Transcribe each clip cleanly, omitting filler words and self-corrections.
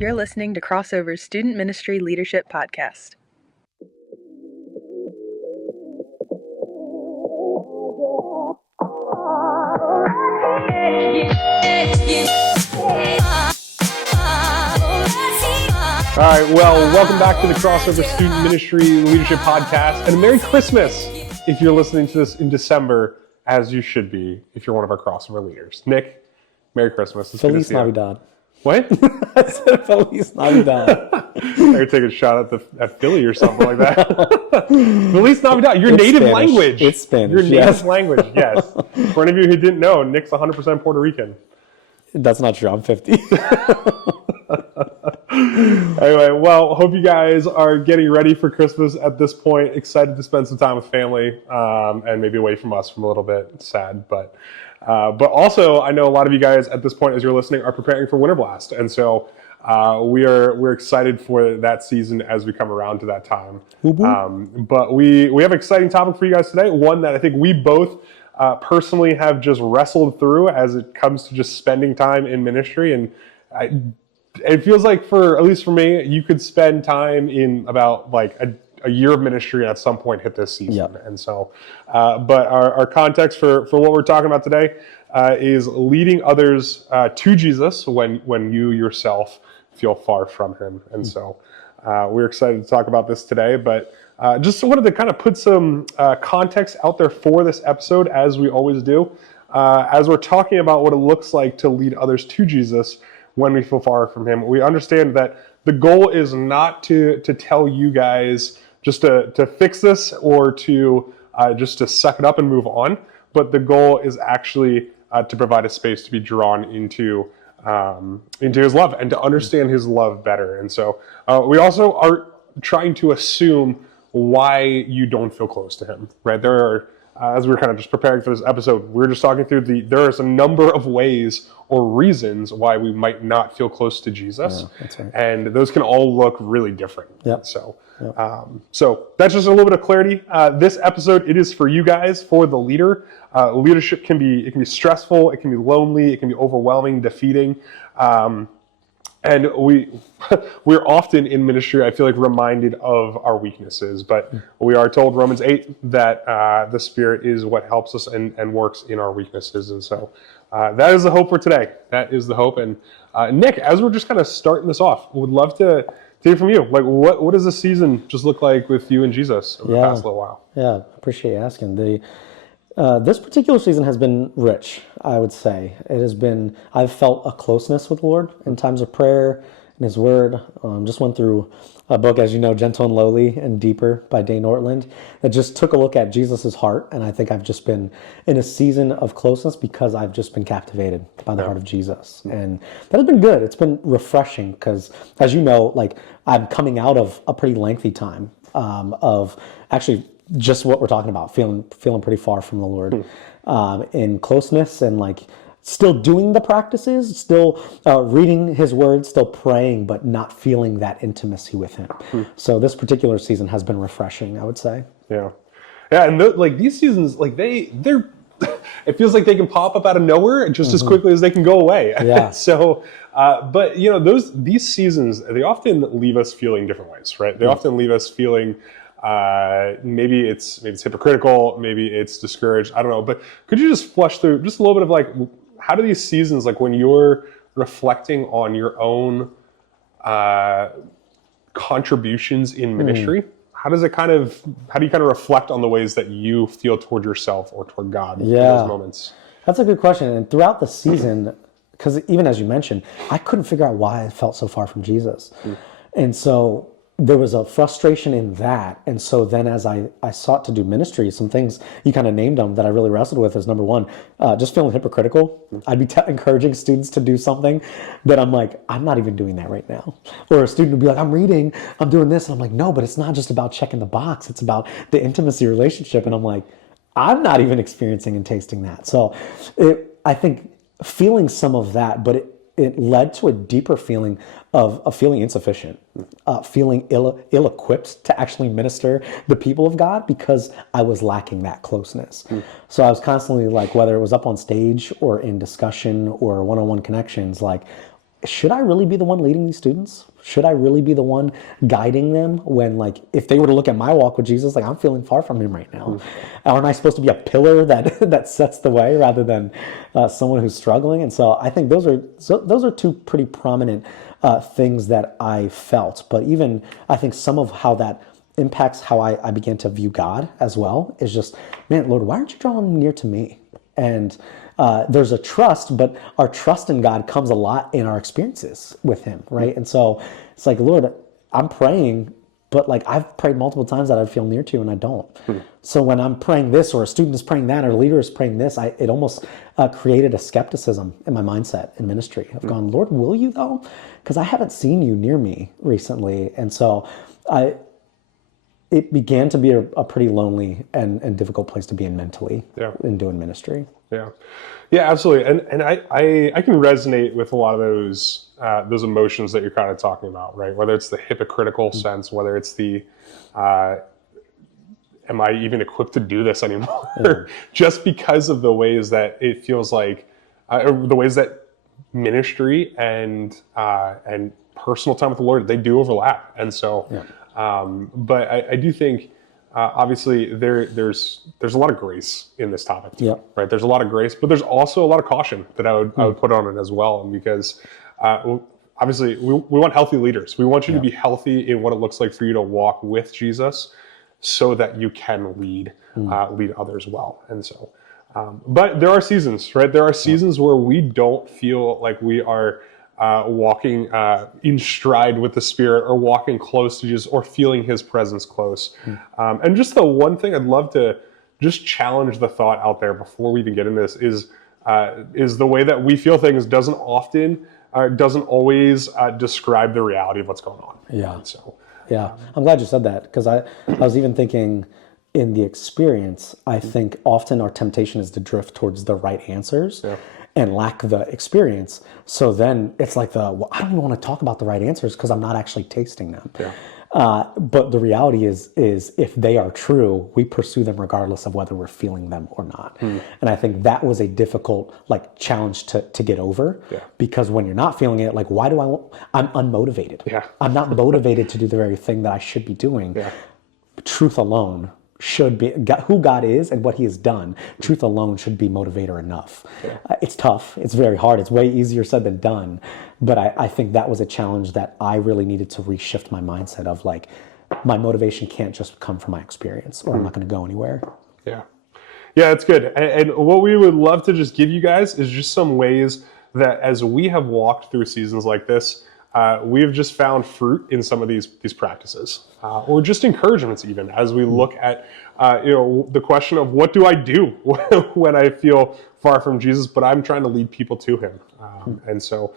You're listening to Crossover's Student Ministry Leadership Podcast. All right, well, welcome back to the Crossover Student Ministry Leadership Podcast, and a Merry Christmas if you're listening to this in December, as you should be if you're one of our Crossover leaders. Nick, Merry Christmas. It's Feliz Navidad. What? I said Feliz Navidad. You're taking a shot at Philly or something like that. Feliz Navidad, your It's native Spanish. language. It's Spanish, Your native yes. language, yes. For any of you who didn't know, Nick's 100% Puerto Rican. That's not true. I'm 50. Anyway, well, hope you guys are getting ready for Christmas at this point. Excited to spend some time with family, and maybe away from us for a little bit. It's sad, but also I know a lot of you guys at this point, as you're listening, are preparing for Winter Blast, and so we're excited for that season as we come around to that time. But we have an exciting topic for you guys today. One that I think we both personally have just wrestled through as it comes to just spending time in ministry, and it feels like, for at least for me, you could spend time in about like a year of ministry and at some point hit this season. Yep. And so, but our context for what we're talking about today is leading others to Jesus when you yourself feel far from him. And so we're excited to talk about this today, but just wanted to kind of put some context out there for this episode, as we always do, as we're talking about what it looks like to lead others to Jesus when we feel far from him. We understand that the goal is not to tell you guys just to fix this or to just to suck it up and move on, but the goal is actually to provide a space to be drawn into his love and to understand his love better. And so we also are trying to assume why you don't feel close to him, right? There are, as we were kind of just preparing for this episode, we were just talking through there's a number of ways or reasons why we might not feel close to Jesus. Yeah, that's right. And those can all look really different. Yep. So, so that's just a little bit of clarity. This episode, it is for you guys, for the leader. Leadership can be stressful, it can be lonely, it can be overwhelming, defeating. And we're often in ministry, I feel like, reminded of our weaknesses, but we are told, Romans 8, that the Spirit is what helps us and works in our weaknesses. And so that is the hope for today. That is the hope. And Nick, as we're just kind of starting this off, would love to hear from you. Like, what does this season just look like with you and Jesus over the past little while? Yeah, appreciate you asking. This particular season has been rich, I would say. It has been, I've felt a closeness with the Lord in times of prayer and his word. Just went through a book, as you know, Gentle and Lowly and Deeper by Dane Ortland, that just took a look at Jesus's heart. And I think I've just been in a season of closeness because I've just been captivated by the heart of Jesus. And that has been good. It's been refreshing because, as you know, like, I'm coming out of a pretty lengthy time of actually just what we're talking about, feeling pretty far from the Lord, in closeness, and like still doing the practices, still reading his word, still praying, but not feeling that intimacy with him. So this particular season has been refreshing, I would say. Yeah, and like these seasons, like they're it feels like they can pop up out of nowhere just as quickly as they can go away. Yeah. So, but you know, these seasons, they often leave us feeling different ways, right? They often leave us feeling maybe it's hypocritical, maybe it's discouraged. I don't know. But could you just flush through just a little bit of like, how do these seasons, like when you're reflecting on your own contributions in ministry, how do you kind of reflect on the ways that you feel toward yourself or toward God in those moments? That's a good question. And throughout the season, because even as you mentioned, I couldn't figure out why I felt so far from Jesus. And so there was a frustration in that. And so then as I sought to do ministry, some things, you kind of named them, that I really wrestled with is, number one, just feeling hypocritical. I'd be encouraging students to do something that I'm like, I'm not even doing that right now. Or a student would be like, I'm reading, I'm doing this. And I'm like, no, but it's not just about checking the box. It's about the intimacy relationship. And I'm like, I'm not even experiencing and tasting that. So I think feeling some of that, but it led to a deeper feeling of feeling insufficient, feeling ill-equipped to actually minister the people of God because I was lacking that closeness. So I was constantly like, whether it was up on stage or in discussion or one-on-one connections, like should I really be the one leading these students? Should I really be the one guiding them when, like, if they were to look at my walk with Jesus, like, I'm feeling far from him right now. Aren't I supposed to be a pillar that that sets the way rather than someone who's struggling? And so I think those are two pretty prominent things that I felt. But even I think some of how that impacts how I began to view God as well is just, man, Lord, why aren't you drawing near to me? And there's a trust, but our trust in God comes a lot in our experiences with him, right? And so it's like, Lord, I'm praying, but like I've prayed multiple times that I feel near to you and I don't. So when I'm praying this, or a student is praying that, or a leader is praying this, it almost created a skepticism in my mindset in ministry. I've gone, Lord, will you though? Because I haven't seen you near me recently. And so it began to be a pretty lonely and difficult place to be in mentally in doing ministry. Yeah, absolutely. And I can resonate with a lot of those emotions that you're kind of talking about, right? Whether it's the hypocritical sense, whether it's the am I even equipped to do this anymore? Just because of the ways that it feels like, or the ways that ministry and personal time with the Lord, they do overlap. And so, but I do think, obviously there's a lot of grace in this topic too, right? There's a lot of grace, but there's also a lot of caution that I would put on it as well. And because obviously we want healthy leaders. We want you to be healthy in what it looks like for you to walk with Jesus so that you can lead others well. And so, but there are seasons, right? There are seasons where we don't feel like we are walking in stride with the Spirit, or walking close to Jesus, or feeling his presence close. And just the one thing I'd love to just challenge the thought out there before we even get into this is the way that we feel things doesn't always describe the reality of what's going on. And so, I'm glad you said that, because I was even thinking in the experience, I think often our temptation is to drift towards the right answers. And lack the experience. So then it's like I don't even want to talk about the right answers because I'm not actually tasting them. But the reality is if they are true, we pursue them regardless of whether we're feeling them or not. And I think that was a difficult challenge to get over, because when you're not feeling it, like, why do I'm unmotivated. I'm not motivated to do the very thing that I should be doing. Truth alone should be who God is and what he has done. Truth alone should be motivator enough. It's tough. It's very hard. It's way easier said than done. But I think that was a challenge that I really needed to reshift my mindset of, like, my motivation can't just come from my experience, or I'm not going to go anywhere. Yeah, it's good. And what we would love to just give you guys is just some ways that as we have walked through seasons like this, we have just found fruit in some of these practices, or just encouragements even, as we look at the question of, what do I do when I feel far from Jesus, but I'm trying to lead people to him. And so,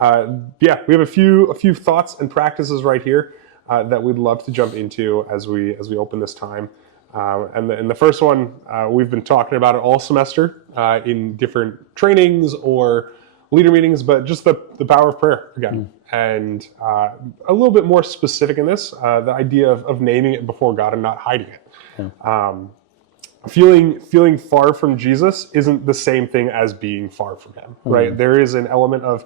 we have a few thoughts and practices right here that we'd love to jump into as we open this time. And the first one, we've been talking about it all semester in different trainings or leader meetings, but just the power of prayer again. And a little bit more specific in this, the idea of naming it before God and not hiding it. Feeling far from Jesus isn't the same thing as being far from him, right? There is an element of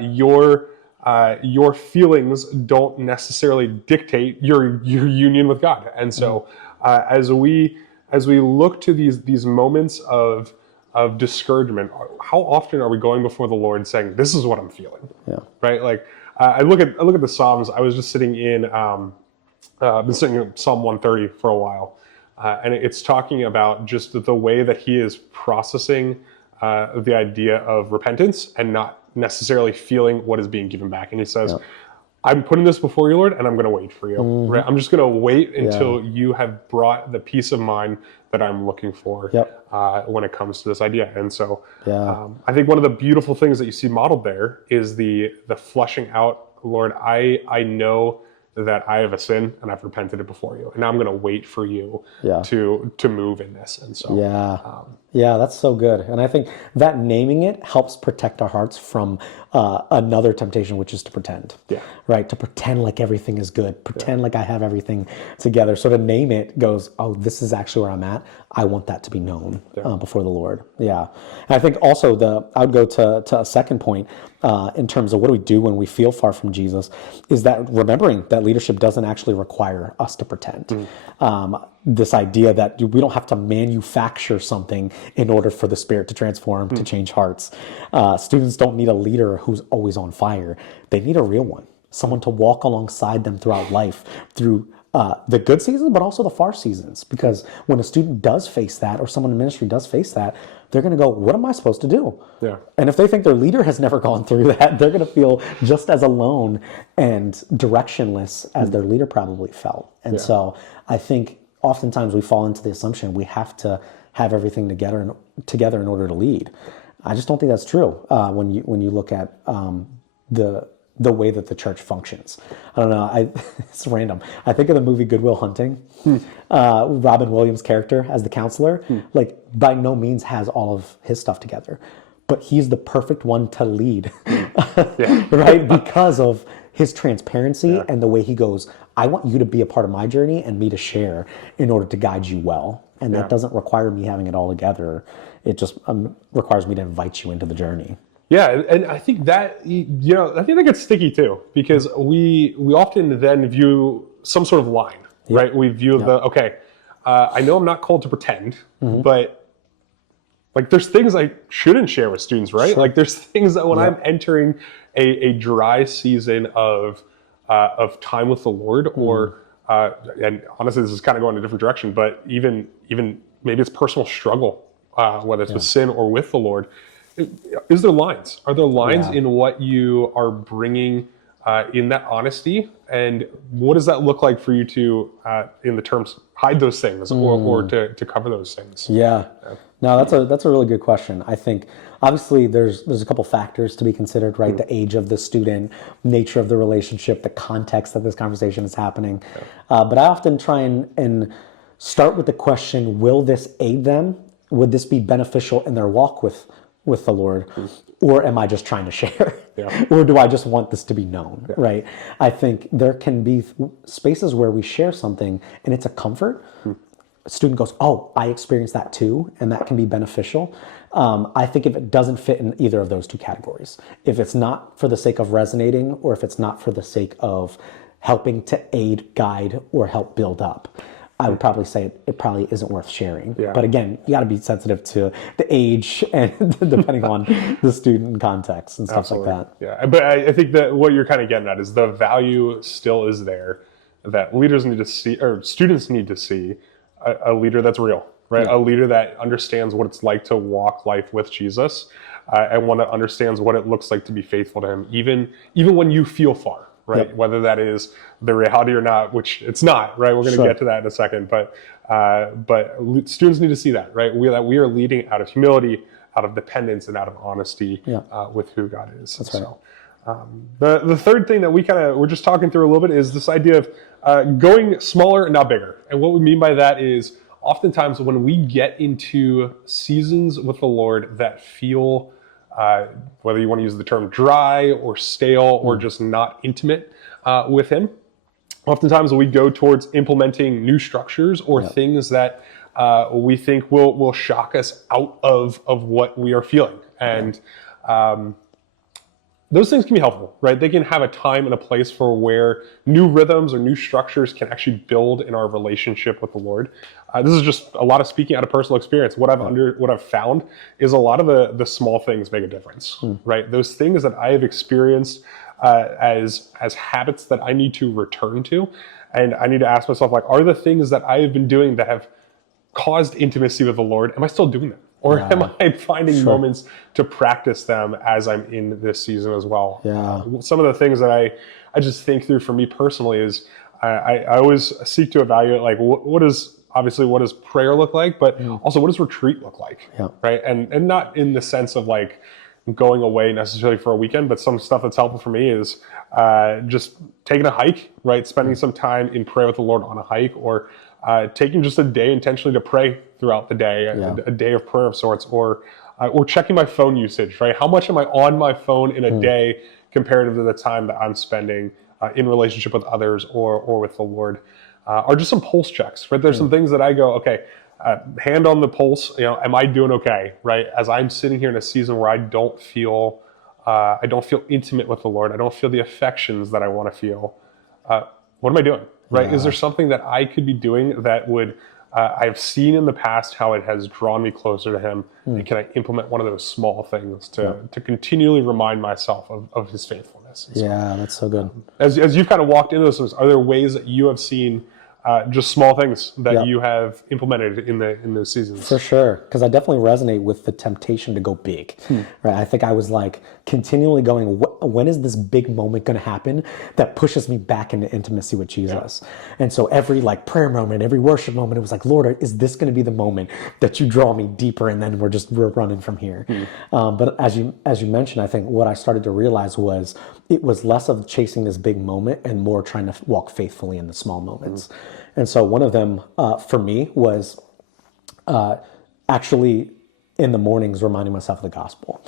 your feelings don't necessarily dictate your union with God. And so as we look to these moments of discouragement, how often are we going before the Lord saying, this is what I'm feeling, right? Like, I look at the Psalms. I was just sitting in, been sitting in Psalm 130 for a while, and it's talking about just the way that he is processing the idea of repentance and not necessarily feeling what is being given back. And he says, I'm putting this before you, Lord, and I'm going to wait for you. Right? I'm just going to wait until you have brought the peace of mind that I'm looking for when it comes to this idea. And so I think one of the beautiful things that you see modeled there is the flushing out, Lord, I know that I have a sin and I've repented it before you, and now I'm going to wait for you to move in this. And so that's so good. And I think that naming it helps protect our hearts from another temptation, which is to pretend. Yeah. Right? To pretend like everything is good, pretend like I have everything together. So to name it goes, oh, this is actually where I'm at. I want that to be known before the Lord. Yeah. And I think also I would go to a second point in terms of what do we do when we feel far from Jesus, is that remembering that leadership doesn't actually require us to pretend. This idea that we don't have to manufacture something in order for the Spirit to transform, to change hearts. Students don't need a leader who's always on fire. They need a real one, someone to walk alongside them throughout life, through the good seasons, but also the far seasons. Because when a student does face that, or someone in ministry does face that, they're going to go, what am I supposed to do? Yeah. And if they think their leader has never gone through that, they're going to feel just as alone and directionless as their leader probably felt. And so I think oftentimes we fall into the assumption we have to have everything together in order to lead. I just don't think that's true when you look at the way that the church functions. I don't know. It's random. I think of the movie Good Will Hunting. Robin Williams' character as the counselor, like by no means has all of his stuff together, but he's the perfect one to lead, right? Because of his transparency and the way he goes, I want you to be a part of my journey and me to share in order to guide you well. And that doesn't require me having it all together. It just requires me to invite you into the journey. Yeah, and I think that, I think that gets sticky too, because we often then view some sort of line, right? We view I know I'm not called to pretend, but like there's things I shouldn't share with students, right? Sure. Like there's things that when I'm entering a dry season of time with the Lord, or and honestly, this is kind of going in a different direction, but even maybe it's personal struggle, whether it's with sin or with the Lord. Is there lines? Are there lines in what you are bringing in that honesty? And what does that look like for you to, in the terms, hide those things or to cover those things? Yeah. No, that's a really good question. I think obviously there's a couple factors to be considered, right? The age of the student, nature of the relationship, the context that this conversation is happening. But I often try and start with the question, will this aid them? Would this be beneficial in their walk with the Lord? Or am I just trying to share? Or do I just want this to be known, right? I think there can be spaces where we share something and it's a comfort. A student goes, oh, I experienced that too, and that can be beneficial. I think if it doesn't fit in either of those two categories, if it's not for the sake of resonating, or if it's not for the sake of helping to aid, guide, or help build up, I would probably say it probably isn't worth sharing. But again, you got to be sensitive to the age and depending on the student context and stuff like that. Yeah, but I think that what you're kind of getting at is the value still is there that leaders need to see, or students need to see, a leader that's real, right? A leader that understands what it's like to walk life with Jesus, and one that understands what it looks like to be faithful to him, even when you feel far. Right, whether that is the reality or not, which it's not. Right, we're going to get to that in a second. But students need to see that. Right, we are leading out of humility, out of dependence, and out of honesty with who God is. That's right. So, the third thing that we're just talking through a little bit is this idea of going smaller and not bigger. And what we mean by that is oftentimes when we get into seasons with the Lord that feel whether you want to use the term dry or stale or just not intimate with him. Oftentimes we go towards implementing new structures or things that we think will shock us out of what we are feeling. And those things can be helpful, right? They can have a time and a place for where new rhythms or new structures can actually build in our relationship with the Lord. This is just a lot of speaking out of personal experience. What I've found is a lot of the small things make a difference, right? Those things that I have experienced as habits that I need to return to, and I need to ask myself, like, are the things that I have been doing that have caused intimacy with the Lord, am I still doing them? Or am I finding moments to practice them as I'm in this season as well? Some of the things that I just think through for me personally is I always seek to evaluate, like, what does prayer look like, but also what does retreat look like, right? And not in the sense of like going away necessarily for a weekend, but some stuff that's helpful for me is just taking a hike, right? Spending some time in prayer with the Lord on a hike, or taking just a day intentionally to pray throughout the day, a day of prayer of sorts, or or checking my phone usage, right? How much am I on my phone in a day comparative to the time that I'm spending in relationship with others or with the Lord? Or just some pulse checks, right? There's some things that I go, okay, hand on the pulse, am I doing okay, right? As I'm sitting here in a season where I don't feel intimate with the Lord. I don't feel the affections that I want to feel. What am I doing, right? Is there something that I could be doing that would, I've seen in the past how it has drawn me closer to Him, and can I implement one of those small things to continually remind myself of His faithfulness? Yeah, that's so good. As you've kind of walked into this, are there ways that you have seen just small things that you have implemented in those seasons? For sure, because I definitely resonate with the temptation to go big, right? I think I was like continually going, when is this big moment going to happen that pushes me back into intimacy with Jesus? And so every like prayer moment, every worship moment, it was like, Lord, is this going to be the moment that you draw me deeper, and then we're running from here? But as you mentioned, I think what I started to realize was it was less of chasing this big moment and more trying to walk faithfully in the small moments. And so one of them for me was actually in the mornings reminding myself of the gospel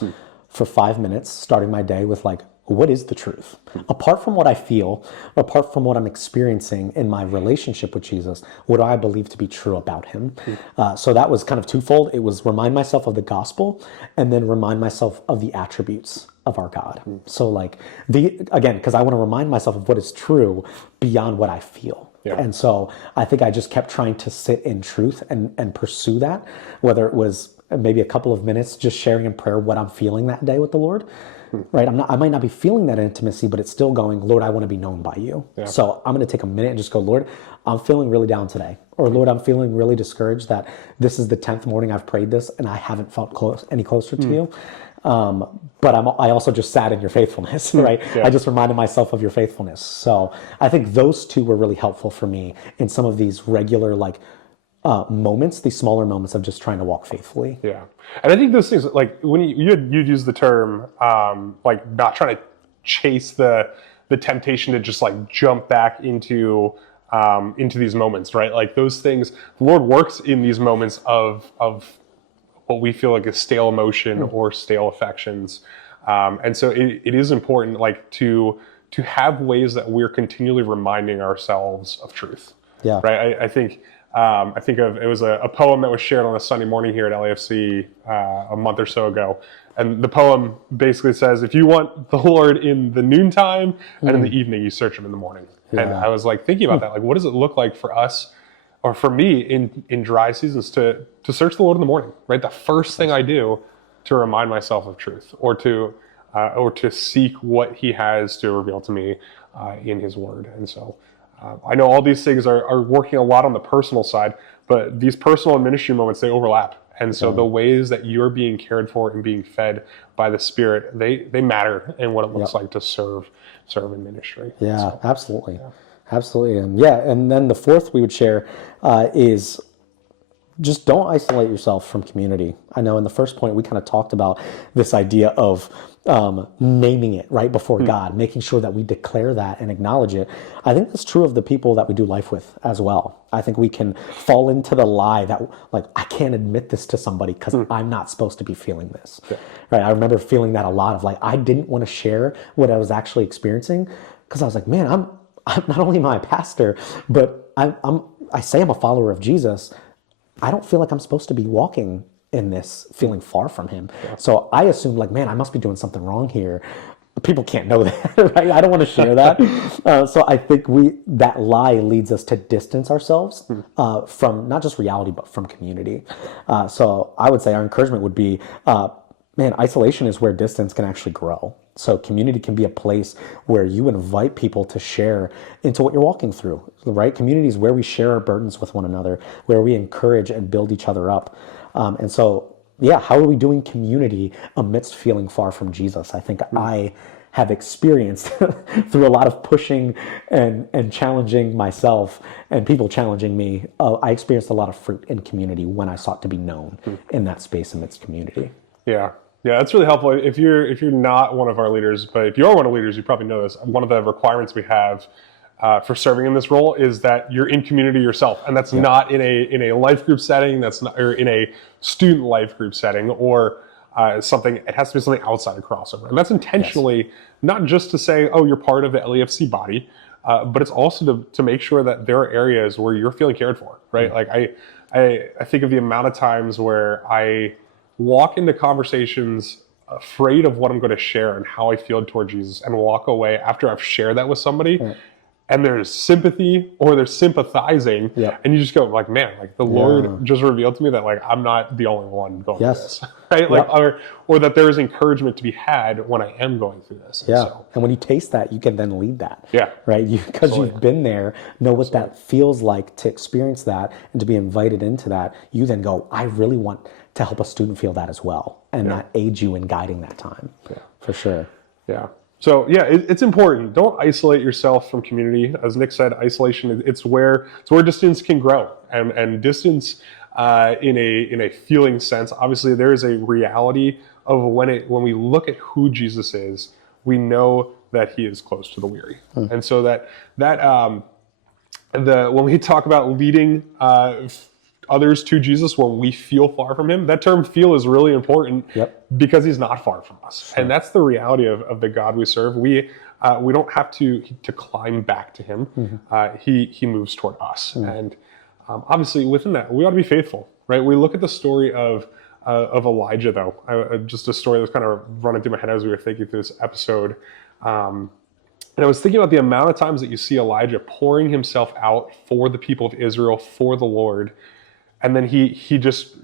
for 5 minutes, starting my day with like, what is the truth? Apart from what I feel, apart from what I'm experiencing in my relationship with Jesus, what do I believe to be true about Him? So that was kind of twofold. It was remind myself of the gospel and then remind myself of the attributes of our God. So like again, because I want to remind myself of what is true beyond what I feel. And so I think I just kept trying to sit in truth and pursue that, whether it was maybe a couple of minutes just sharing in prayer what I'm feeling that day with the Lord. Right? I might not be feeling that intimacy, but it's still going, Lord, I want to be known by you. So I'm going to take a minute and just go, Lord, I'm feeling really down today. Or Lord, I'm feeling really discouraged that this is the 10th morning I've prayed this and I haven't felt any closer to you. But I also just sat in your faithfulness, right? I just reminded myself of your faithfulness. So I think those two were really helpful for me in some of these regular moments, these smaller moments of just trying to walk faithfully. Yeah. And I think those things, like when you'd use the term, like not trying to chase the temptation to just like jump back into these moments, right? Like those things, the Lord works in these moments of what we feel like is stale emotion or stale affections. And so it is important like to have ways that we're continually reminding ourselves of truth. Yeah. Right. I think it was a poem that was shared on a Sunday morning here at LAFC a month or so ago. And the poem basically says, if you want the Lord in the noontime and in the evening, you search Him in the morning. And I was like thinking about that. Like, what does it look like for us or for me in dry seasons to search the Lord in the morning, right? The first thing I do to remind myself of truth or to seek what He has to reveal to me in His Word. And so I know all these things are working a lot on the personal side, but these personal and ministry moments, they overlap. And so the ways that you're being cared for and being fed by the Spirit, they matter in what it looks like to serve in ministry. Yeah, so, absolutely. Absolutely. And then the fourth we would share is just don't isolate yourself from community. I know in the first point we kind of talked about this idea of naming it right before God, making sure that we declare that and acknowledge it. I think that's true of the people that we do life with as well. I think we can fall into the lie that like, I can't admit this to somebody because I'm not supposed to be feeling this. Right? I remember feeling that a lot of like, I didn't want to share what I was actually experiencing because I was like, man, I'm not only am I a pastor, but I say I'm a follower of Jesus. I don't feel like I'm supposed to be walking in this feeling far from Him. So I assumed like, man, I must be doing something wrong here. People can't know that, right? I don't want to share that. So I think that lie leads us to distance ourselves from not just reality, but from community. So I would say our encouragement would be, man, isolation is where distance can actually grow. So community can be a place where you invite people to share into what you're walking through, right? Community is where we share our burdens with one another, where we encourage and build each other up. And so, how are we doing community amidst feeling far from Jesus? I think I have experienced through a lot of pushing and challenging myself and people challenging me. I experienced a lot of fruit in community when I sought to be known in that space amidst community. Yeah, that's really helpful. If you're not one of our leaders, but if you are one of the leaders, you probably know this. One of the requirements we have for serving in this role is that you're in community yourself, and that's not in a life group setting. That's not or in a student life group setting, or something. It has to be something outside of crossover, and that's intentionally not just to say, oh, you're part of the LEFC body, but it's also to make sure that there are areas where you're feeling cared for, right? Like I think of the amount of times where I walk into conversations afraid of what I'm going to share and how I feel toward Jesus, and walk away after I've shared that with somebody. And there's sympathy or there's sympathizing, and you just go like, man, like the Lord just revealed to me that like I'm not the only one going through this, right? Like, or that there is encouragement to be had when I am going through this. And when you taste that, you can then lead that. Yeah. Right? Because you've been there, know what that feels like to experience that and to be invited into that. You then go, I really want to help a student feel that as well, and that aids you in guiding that time. For sure. Yeah. So yeah, it's important. Don't isolate yourself from community. As Nick said, isolation, it's where distance can grow, and distance in a feeling sense. Obviously, there is a reality of when we look at who Jesus is, we know that he is close to the weary, and so when we talk about leading others to Jesus when we feel far from him, that term feel is really important because he's not far from us. And that's the reality of the God we serve. We don't have to climb back to him. He moves toward us. And obviously within that, we ought to be faithful, right? We look at the story of Elijah, though. Just a story that's kind of running through my head as we were thinking through this episode. And I was thinking about the amount of times that you see Elijah pouring himself out for the people of Israel, for the Lord. And then he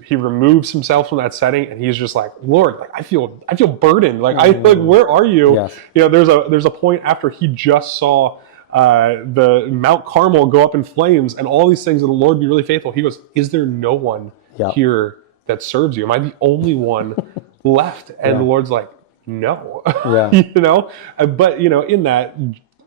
removes himself from that setting, and he's just like, Lord, like I feel burdened. Like where are you? Yes. You know, there's a point after he just saw the Mount Carmel go up in flames and all these things, and the Lord be really faithful. He goes, is there no one here that serves you? Am I the only one left? And the Lord's like, no. You know, but you know, in that,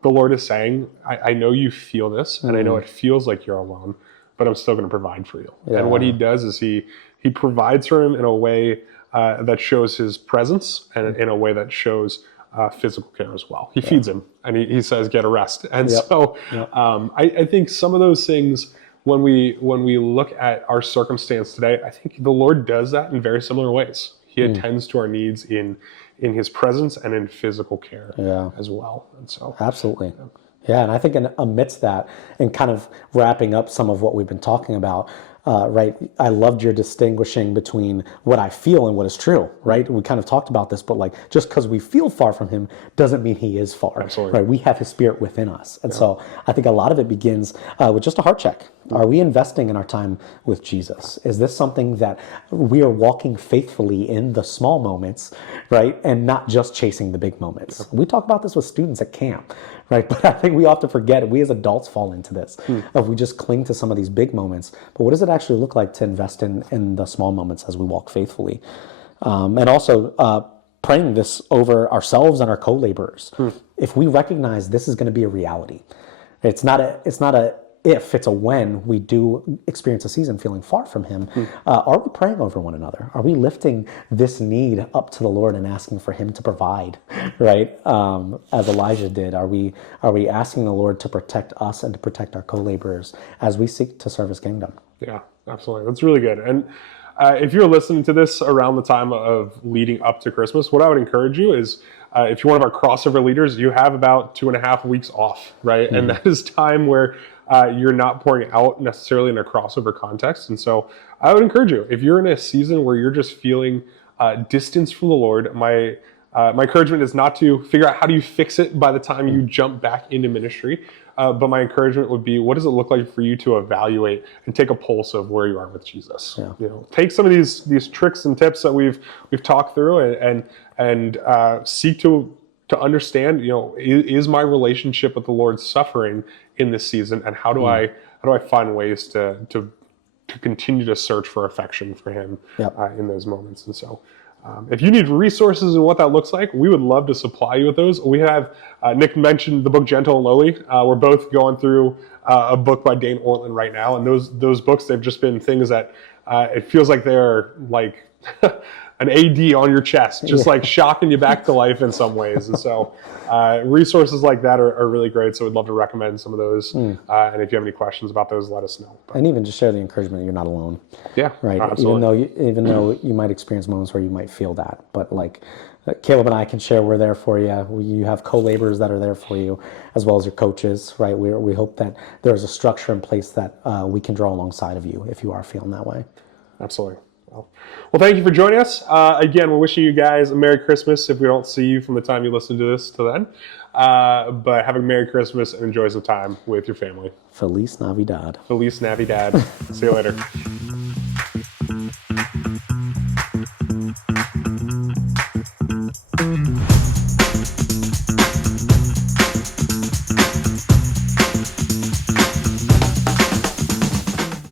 the Lord is saying, I know you feel this, and I know it feels like you're alone, but I'm still going to provide for you. And what he does is he provides for him in a way that shows his presence, and in a way that shows physical care as well. He feeds him, and he says, get a rest. And so I think some of those things, when we look at our circumstance today, I think the Lord does that in very similar ways. He attends to our needs in his presence and in physical care as well. And so absolutely. Yeah, and I think amidst that, and kind of wrapping up some of what we've been talking about, right, I loved your distinguishing between what I feel and what is true, right? We kind of talked about this, but like just because we feel far from him doesn't mean he is far. Absolutely. Right? We have his spirit within us. And so I think a lot of it begins with just a heart check. Are we investing in our time with Jesus? Is this something that we are walking faithfully in the small moments, right? And not just chasing the big moments. We talk about this with students at camp, right? But I think we often forget it. We as adults fall into this. Of we just cling to some of these big moments. But what does it actually look like to invest in the small moments as we walk faithfully? And also praying this over ourselves and our co-laborers. If we recognize this is going to be a reality, it's not a if, it's a when we do experience a season feeling far from him, are we praying over one another? Are we lifting this need up to the Lord and asking for him to provide, right? As Elijah did, are we asking the Lord to protect us and to protect our co-laborers as we seek to serve his kingdom? Yeah, absolutely. That's really good. And if you're listening to this around the time of leading up to Christmas, what I would encourage you is, if you're one of our crossover leaders, you have about 2.5 weeks off, right? And that is time where you're not pouring out necessarily in a crossover context. And so I would encourage you, if you're in a season where you're just feeling distance from the Lord, my encouragement is not to figure out how do you fix it by the time you jump back into ministry. But my encouragement would be, what does it look like for you to evaluate and take a pulse of where you are with Jesus? You know, take some of these tricks and tips that we've talked through and seek to understand, you know, is my relationship with the Lord suffering in this season, and how do I find ways to continue to search for affection for him in those moments? And so if you need resources and what that looks like, we would love to supply you with those. We have, Nick mentioned the book Gentle and Lowly. We're both going through a book by Dane Ortlund right now. And those books, they've just been things that it feels like they're like an AD on your chest, just like shocking you back to life in some ways. And so resources like that are really great. So we'd love to recommend some of those. And if you have any questions about those, let us know. And even just share the encouragement you're not alone. Yeah, Right. absolutely. Even though you might experience moments where you might feel that, but like Caleb and I can share, we're there for you. You have co-laborers that are there for you, as well as your coaches, right? We hope that there's a structure in place that we can draw alongside of you if you are feeling that way. Absolutely. Well, thank you for joining us. Again, we're wishing you guys a Merry Christmas if we don't see you from the time you listen to this to then. But have a Merry Christmas and enjoy some time with your family. Feliz Navidad. Feliz Navidad. See you later.